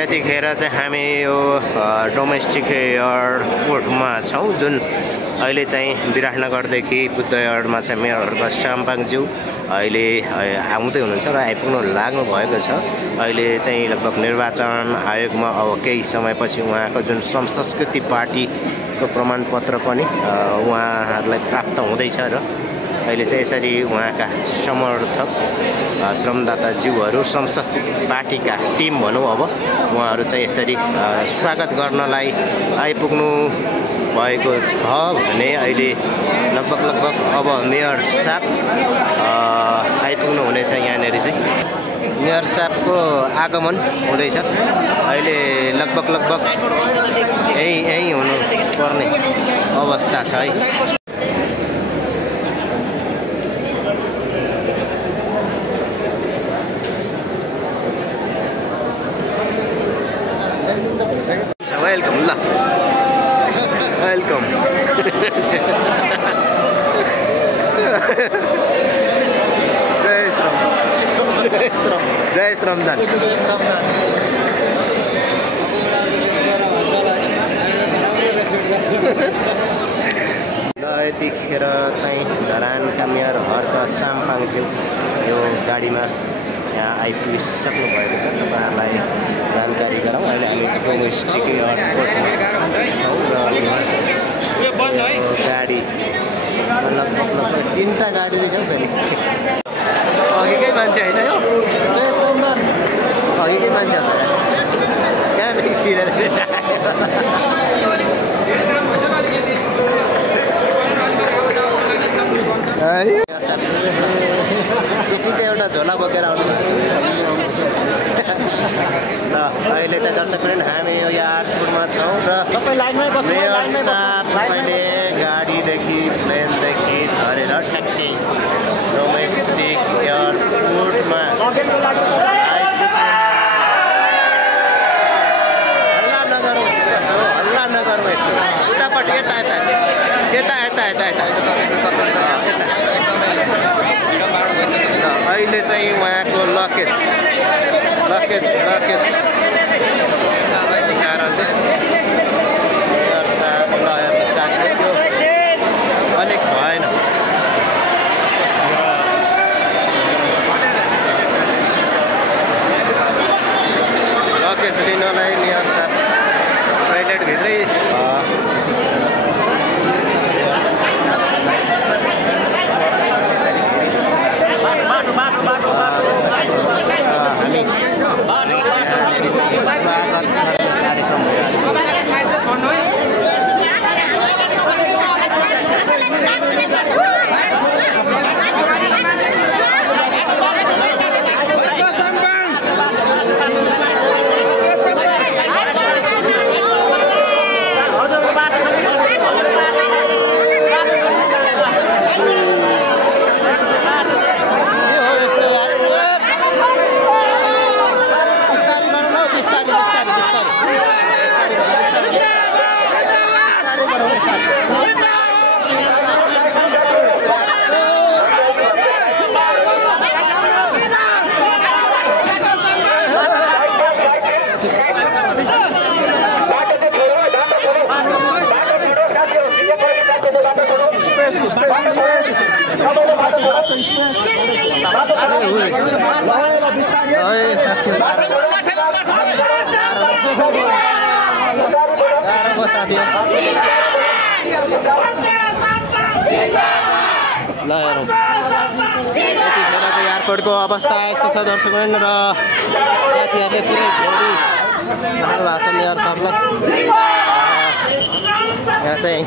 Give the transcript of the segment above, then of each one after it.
यतिखेर चाहिँ हामी यो डोमेस्टिक एयरपोर्टमा छौँ, जुन अहिले चाहिँ विराटनगरदेखि बुद्ध एयरमा चाहिँ मेयरहरूको साम्पाङज्यू अहिले आउँदै हुनुहुन्छ र आइपुग्नु लाग्नु भएको छ। अहिले चाहिँ लगभग निर्वाचन आयोगमा अब केही समयपछि उहाँको जुन श्रम संस्कृति पार्टीको प्रमाणपत्र पनि उहाँहरूलाई प्राप्त हुँदैछ र अहिले चाहिँ यसरी उहाँका समर्थक श्रमदाताज्यूहरू श्रम संस्कृति पार्टीका टिम भनौँ अब उहाँहरू चाहिँ यसरी स्वागत गर्नलाई आइपुग्नु भएको छ भने अहिले लगभग अब मेयर साहब आइपुग्नु हुनेछ। यहाँनिर चाहिँ मेयर साहबको आगमन हुँदैछ। अहिले लगभग यहीँ हुनुपर्ने अवस्था छ है। वेलकम ल वेलकम जय श्रम जय श्रमदान ल यतिखेर चाहिँ धरानका मेयर हर्क साम्पाङज्यू यो गाडीमा यहाँ आइपुगिसक्नु भएको छ। तपाईँहरूलाई जानकारी गराउँ, अहिले हामी डोमेस्टिक एयरपोर्टमा छौँ र गाडी लगभग 3टा गाडी रहेछ हौ फेरि। अघिकै मान्छे होइन यो अघिकै मान्छे हो त कहाँदेखि सिरेर सिटीको एउटा झोला बोकेर आउनु भएको ल अहिले चाहिँ दर्शकवृन्द हामी यो एयरपोर्टमा छौँ र मेयर साहब अहिले गाडीदेखि प्लेनदेखि झरेर ठ्याक्कै डोमेस्टिक एयरपोर्टमा हल्ला नगरौँ यतापट्टि यता अहिले चाहिँ उहाँको लगेज कारणले मेयर साहब अलिक भएन। लगेज लिनलाई मेयर साहब टोइलेटभित्रै एयरपोर्टको अवस्था यस्तो छ दर्शकवृन्द र साथीहरूले पुरै धेरै भएको छ मेयर साहबलाई। यहाँ चाहिँ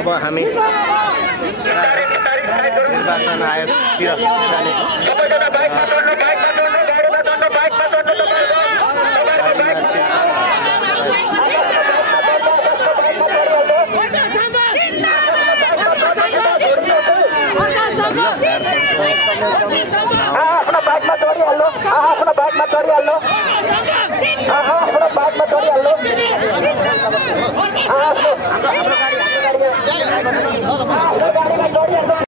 अब हामी निर्वाचन आयोगतिर जानेछौँ। आफ्नो बाइकमा चढिहाल्नु आफ्नो बाइकमा चढिहाल्नु आफ्नो बाइकमा चढिहाल्नु आफ्नो गाडीमा चढिहाल्नु